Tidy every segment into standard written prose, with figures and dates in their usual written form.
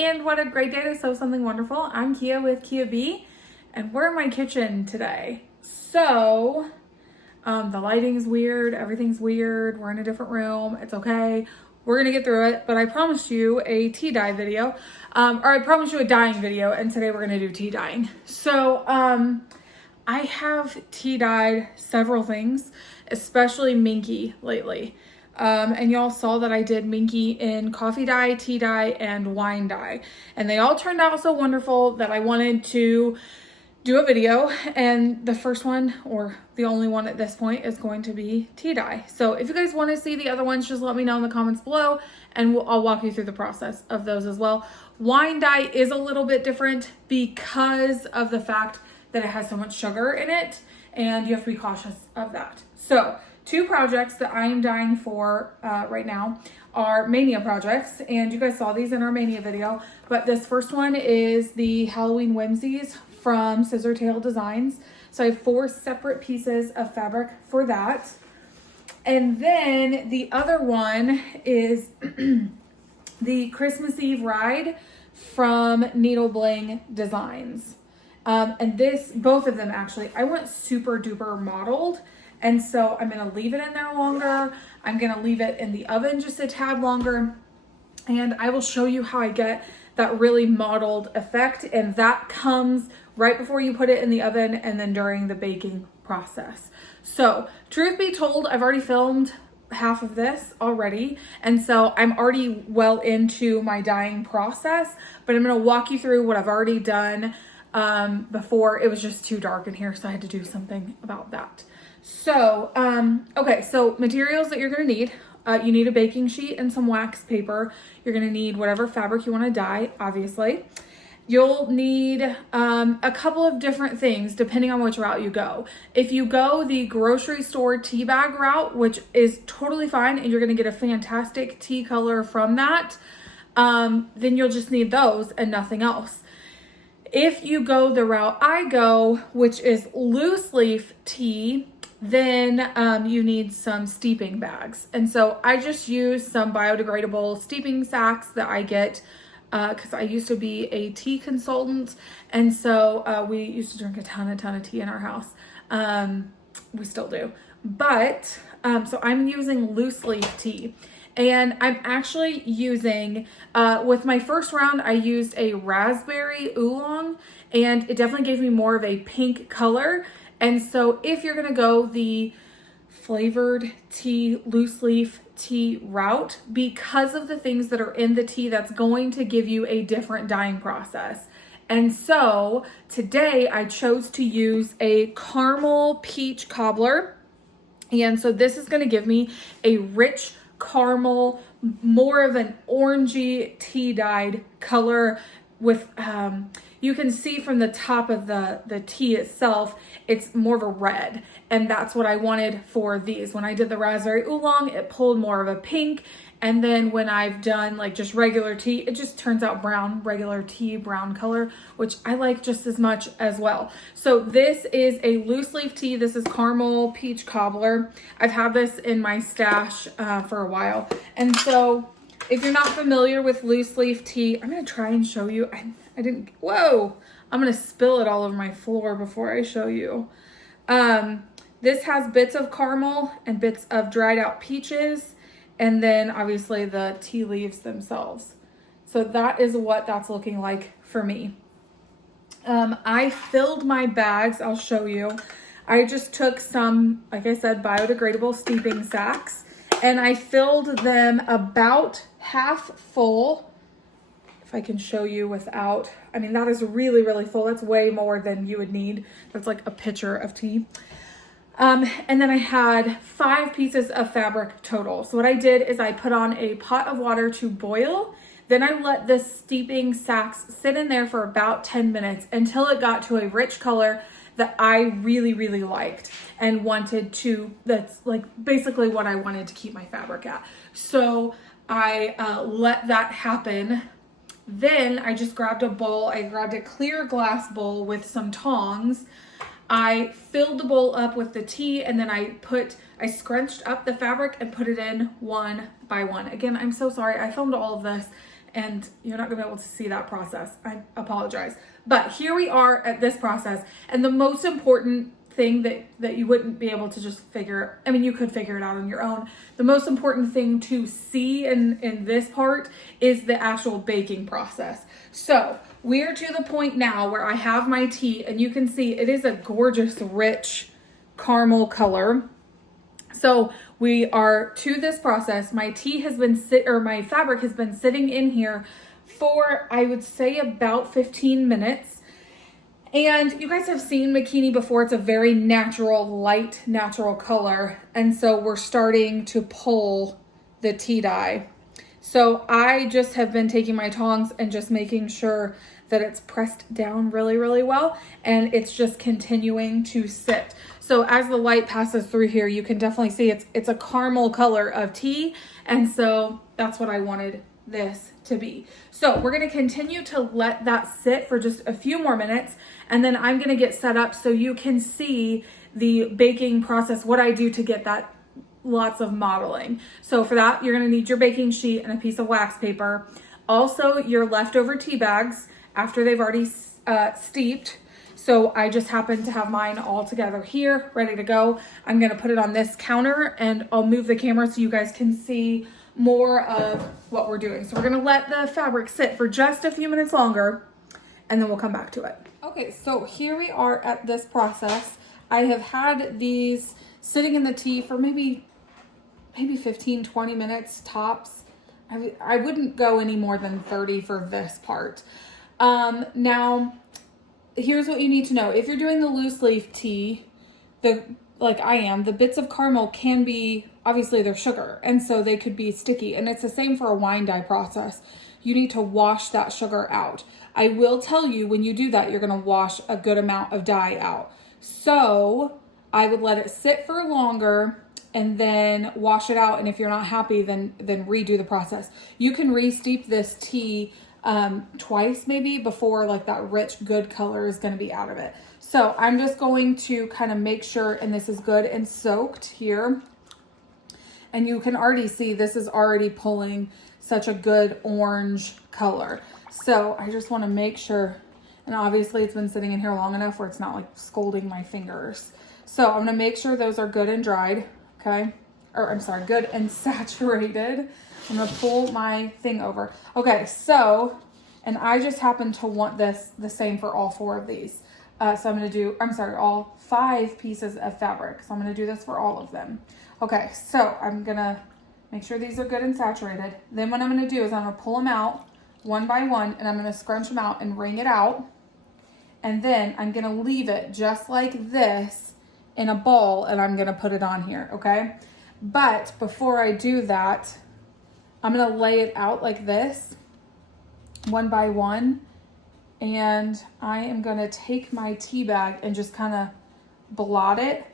and what a great day to sew something wonderful. I'm Kia with Kia B, and we're in my kitchen today. So, the lighting's weird, everything's weird, we're in a different room, it's okay. We're gonna get through it, but I promised you a tea dye video, or I promised you a dyeing video, and today we're gonna do tea dyeing. So, I have tea dyed several things, especially minky lately. And y'all saw that I did minky in coffee dye, tea dye, and wine dye. And they all turned out so wonderful that I wanted to do a video. And the first one, or the only one at this point, is going to be tea dye. So if you guys want to see the other ones, just let me know in the comments below, and I'll walk you through the process of those as well. Wine dye is a little bit different because of the fact that it has so much sugar in it, and you have to be cautious of that. So, two projects that I am dying for right now are Mania projects, and you guys saw these in our Mania video, but this first one is the Halloween Whimsies from Scissortail Designs. So I have 4 separate pieces of fabric for that. And then the other one is the Christmas Eve Ride from Needle Bling Designs. And both of them actually, I went super duper mottled. And so I'm gonna leave it in there longer. I'm gonna leave it in the oven just a tad longer. And I will show you how I get that really mottled effect. And that comes right before you put it in the oven and then during the baking process. So truth be told, I've already filmed half of this already. And so I'm already well into my dyeing process, but I'm gonna walk you through what I've already done before. It was just too dark in here, so I had to do something about that. So, okay, so materials that you're gonna need, you need a baking sheet and some wax paper. You're gonna need whatever fabric you wanna dye, obviously. You'll need a couple of different things depending on which route you go. If you go the grocery store tea bag route, which is totally fine, and you're gonna get a fantastic tea color from that, then you'll just need those and nothing else. If you go the route I go, which is loose leaf tea, then you need some steeping bags. And so I just use some biodegradable steeping sacks that I get because I used to be a tea consultant. And so we used to drink a ton of tea in our house. We still do. But so I'm using loose leaf tea. And I'm actually using, with my first round, I used a raspberry oolong, and it definitely gave me more of a pink color. And so if you're gonna go the flavored tea, loose leaf tea route, because of the things that are in the tea, that's going to give you a different dyeing process. And so today I chose to use a caramel peach cobbler. And so this is gonna give me a rich caramel, more of an orangey tea dyed color with, you can see from the top of the tea itself, it's more of a red. And that's what I wanted for these. When I did the raspberry oolong, it pulled more of a pink. And then when I've done like just regular tea, it just turns out brown, regular tea brown color, which I like just as much as well. So this is a loose leaf tea. This is caramel peach cobbler. I've had this in my stash for a while. And so if you're not familiar with loose leaf tea, I'm gonna try and show you. I didn't, whoa, I'm gonna spill it all over my floor before I show you. This has bits of caramel and bits of dried out peaches, and then obviously the tea leaves themselves. So that is what that's looking like for me. I filled my bags, I'll show you. I just took some, like I said, biodegradable steeping sacks, and I filled them about half full. If I can show you without, I mean, that is really, really full. That's way more than you would need. That's like a pitcher of tea. And then I had 5 pieces of fabric total. So what I did is I put on a pot of water to boil. Then I let the steeping sacks sit in there for about 10 minutes until it got to a rich color that I really, really liked and wanted to, that's like basically what I wanted to keep my fabric at. So I let that happen. Then I just grabbed a bowl. I grabbed a clear glass bowl with some tongs. I filled the bowl up with the tea, and then I scrunched up the fabric and put it in one by one. Again, I'm so sorry. I filmed all of this and you're not gonna be able to see that process. I apologize. But here we are at this process, and the most important thing that you wouldn't be able to just figure, I mean, you could figure it out on your own. The most important thing to see in this part is the actual baking process. So we're to the point now where I have my tea, and you can see it is a gorgeous, rich caramel color. So we are to this process. My tea has been my fabric has been sitting in here for, I would say, about 15 minutes. And you guys have seen bikini before. It's a very natural, light, natural color. And so we're starting to pull the tea dye. So I just have been taking my tongs and just making sure that it's pressed down really, really well. And it's just continuing to sit. So as the light passes through here, you can definitely see it's a caramel color of tea. And so that's what I wanted this to be. So we're going to continue to let that sit for just a few more minutes, and then I'm going to get set up so you can see the baking process, what I do to get that lots of modeling. So for that, you're going to need your baking sheet and a piece of wax paper. Also, your leftover tea bags after they've already steeped. So I just happen to have mine all together here, ready to go. I'm going to put it on this counter, and I'll move the camera so you guys can see more of what we're doing. So we're gonna let the fabric sit for just a few minutes longer, and then we'll come back to it. Okay, so here we are at this process. I have had these sitting in the tea for maybe 15, 20 minutes tops. I wouldn't go any more than 30 for this part. Now, here's what you need to know. If you're doing the loose leaf tea, like I am, the bits of caramel can be, obviously they're sugar, and so they could be sticky. And it's the same for a wine dye process. You need to wash that sugar out. I will tell you, when you do that, you're gonna wash a good amount of dye out. So I would let it sit for longer and then wash it out. And if you're not happy, then redo the process. You can re-steep this tea twice maybe before like that rich, good color is gonna be out of it. So I'm just going to kind of make sure, and this is good and soaked here. And you can already see this is already pulling such a good orange color. So I just want to make sure, and obviously it's been sitting in here long enough where it's not like scalding my fingers. So I'm going to make sure those are good and dried, okay? Or I'm sorry, good and saturated. I'm going to pull my thing over. Okay, so, and I just happen to want this the same for all 4 of these. So I'm going to do, all 5 pieces of fabric. So I'm going to do this for all of them. Okay, so I'm going to make sure these are good and saturated. Then what I'm going to do is I'm going to pull them out one by one, and I'm going to scrunch them out and wring it out. And then I'm going to leave it just like this in a ball, and I'm going to put it on here, okay? But before I do that, I'm going to lay it out like this, one by one. And I am going to take my tea bag and just kind of blot it.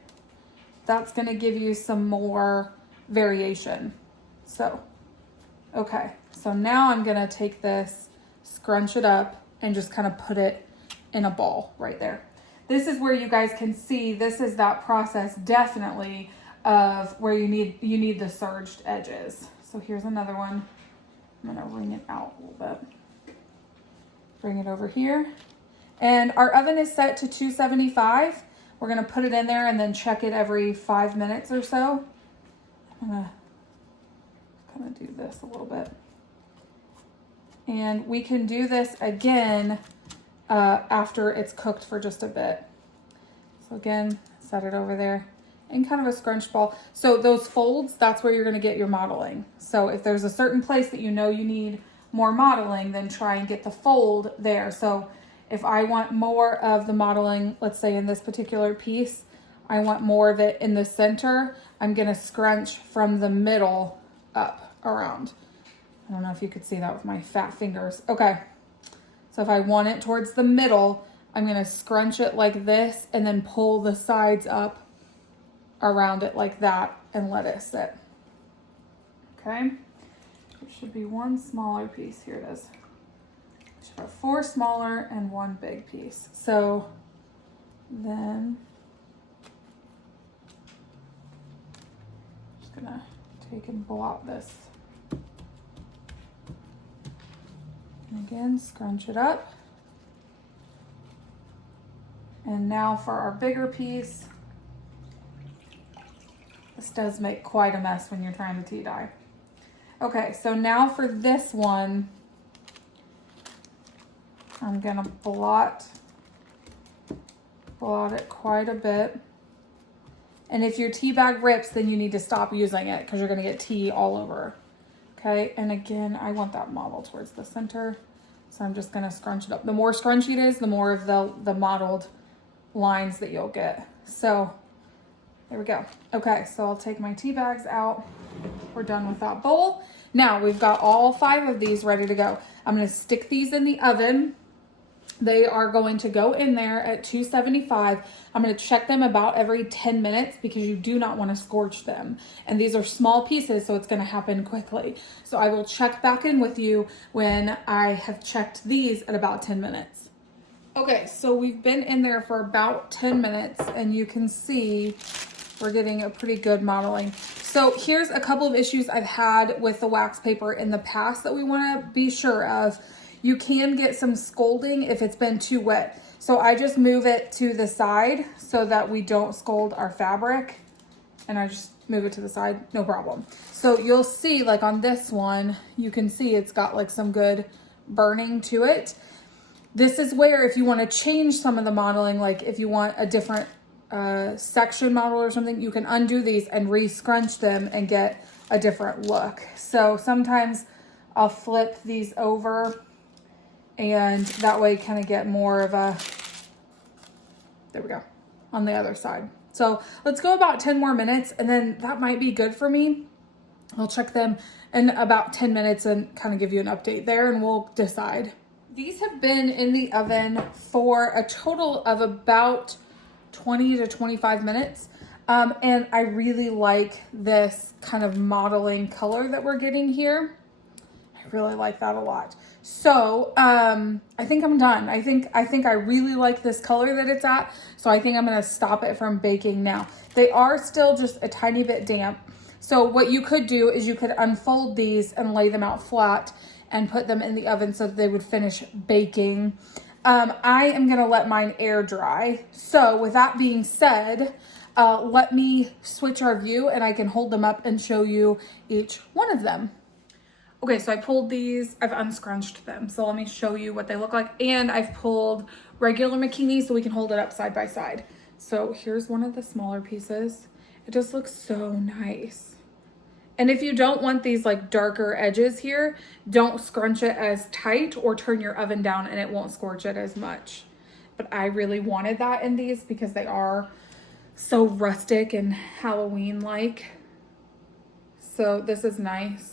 That's going to give you some more variation. So, okay. So now I'm going to take this, scrunch it up, and just kind of put it in a ball right there. This is where you guys can see, this is that process definitely of where you need the serged edges. So here's another one. I'm going to wring it out a little bit. Bring it over here. And our oven is set to 275. We're going to put it in there and then check it every 5 minutes or so. I'm going to kind of do this a little bit. And we can do this again after it's cooked for just a bit. So again, set it over there in kind of a scrunched ball. So those folds, that's where you're going to get your modeling. So if there's a certain place that you know you need more modeling, then try and get the fold there. So if I want more of the modeling, let's say in this particular piece, I want more of it in the center, I'm going to scrunch from the middle up around. I don't know if you could see that with my fat fingers. Okay. So if I want it towards the middle, I'm going to scrunch it like this and then pull the sides up around it like that and let it sit. Okay. There should be one smaller piece. Here it is. I should have 4 smaller and 1 big piece. So then I'm just gonna take and blot this. Again, scrunch it up. And now for our bigger piece. This does make quite a mess when you're trying to tea dye. Okay, so now for this one, I'm gonna blot it quite a bit. And if your tea bag rips, then you need to stop using it because you're gonna get tea all over. Okay, and again, I want that model towards the center. So I'm just gonna scrunch it up. The more scrunchy it is, the more of the mottled lines that you'll get. So there we go. Okay, so I'll take my tea bags out. We're done with that bowl. Now we've got all 5 of these ready to go. I'm gonna stick these in the oven. They are going to go in there at 275. I'm going to check them about every 10 minutes because you do not want to scorch them. And these are small pieces, so it's going to happen quickly. So I will check back in with you when I have checked these at about 10 minutes. Okay, so we've been in there for about 10 minutes and you can see we're getting a pretty good modeling. So here's a couple of issues I've had with the wax paper in the past that we want to be sure of. You can get some scalding if it's been too wet. So I just move it to the side so that we don't scald our fabric. And I just move it to the side, no problem. So you'll see like on this one, you can see it's got like some good burning to it. This is where if you want to change some of the modeling, like if you want a different section model or something, you can undo these and re-scrunch them and get a different look. So sometimes I'll flip these over and that way kind of get more of a, there we go, on the other side. So let's go about 10 more minutes and then that might be good for me. I'll check them in about 10 minutes and kind of give you an update there and we'll decide. These have been in the oven for a total of about 20 to 25 minutes. And I really like this kind of modeling color that we're getting here. I really like that a lot. So I think I'm done. I think I really like this color that it's at. So I think I'm gonna stop it from baking now. They are still just a tiny bit damp. So what you could do is you could unfold these and lay them out flat and put them in the oven so that they would finish baking. I am gonna let mine air dry. So with that being said, let me switch our view and I can hold them up and show you each one of them. Okay, so I pulled these, I've unscrunched them. So let me show you what they look like. And I've pulled regular bikini so we can hold it up side by side. So here's one of the smaller pieces. It just looks so nice. And if you don't want these like darker edges here, don't scrunch it as tight or turn your oven down and it won't scorch it as much. But I really wanted that in these because they are so rustic and Halloween-like. So this is nice.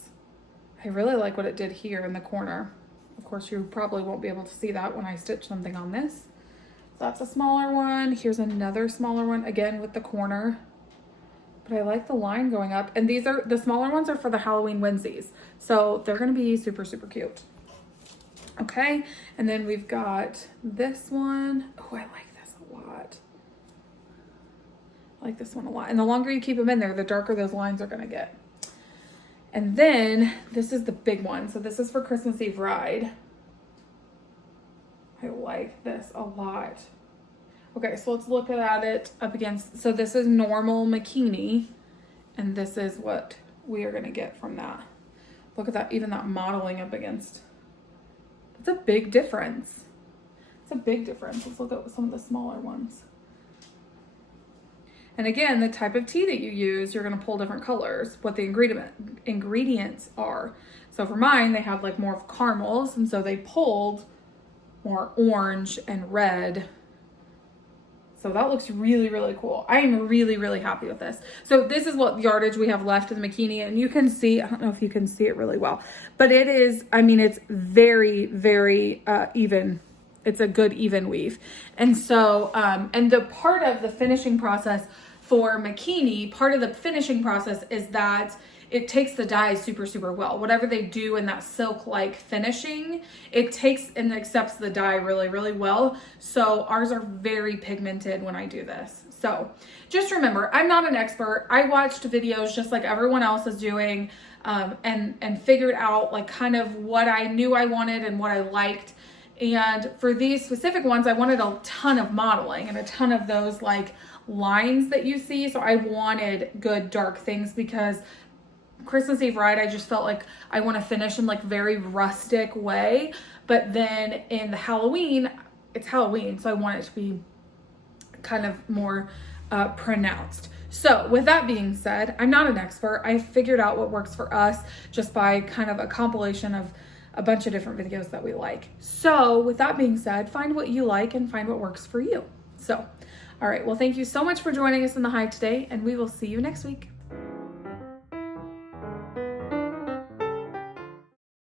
I really like what it did here in the corner. Of course, you probably won't be able to see that when I stitch something on this. So that's a smaller one. Here's another smaller one, again with the corner. But I like the line going up. And these are, the smaller ones are for the Halloween onesies. So they're gonna be super, super cute. Okay, and then we've got this one. Oh, I like this a lot. I like this one a lot. And the longer you keep them in there, the darker those lines are gonna get. And then this is the big one. So this is for Christmas Eve Ride. I like this a lot. Okay, so let's look at it up against, so this is normal bikini, and this is what we are gonna get from that. Look at that, even that modeling up against. It's a big difference. It's a big difference. Let's look at some of the smaller ones. And again, the type of tea that you use, you're gonna pull different colors, what the ingredients are. So for mine, they had like more of caramels, and so they pulled more orange and red. So that looks really, really cool. I am really, really happy with this. So this is what yardage we have left in the bikini, and you can see, I don't know if you can see it really well, but it is, I mean, it's very, very even. It's a good even weave. And so, and the part of the finishing process for bikini, part of the finishing process is that it takes the dye super, super well. Whatever they do in that silk-like finishing, it takes and accepts the dye really, really well. So ours are very pigmented when I do this. So just remember, I'm not an expert. I watched videos just like everyone else is doing. and figured out like kind of what I knew I wanted and what I liked. And for these specific ones, I wanted a ton of modeling and a ton of those like lines that you see. So I wanted good dark things because Christmas Eve ride, I just felt like I want to finish in like very rustic way. But then in the Halloween, it's Halloween, so I want it to be kind of more pronounced. So with that being said, I'm not an expert. I figured out what works for us just by kind of a compilation of a bunch of different videos that we like. So with that being said, find what you like and find what works for you. So, all right, well, thank you so much for joining us in the hive today, and we will see you next week.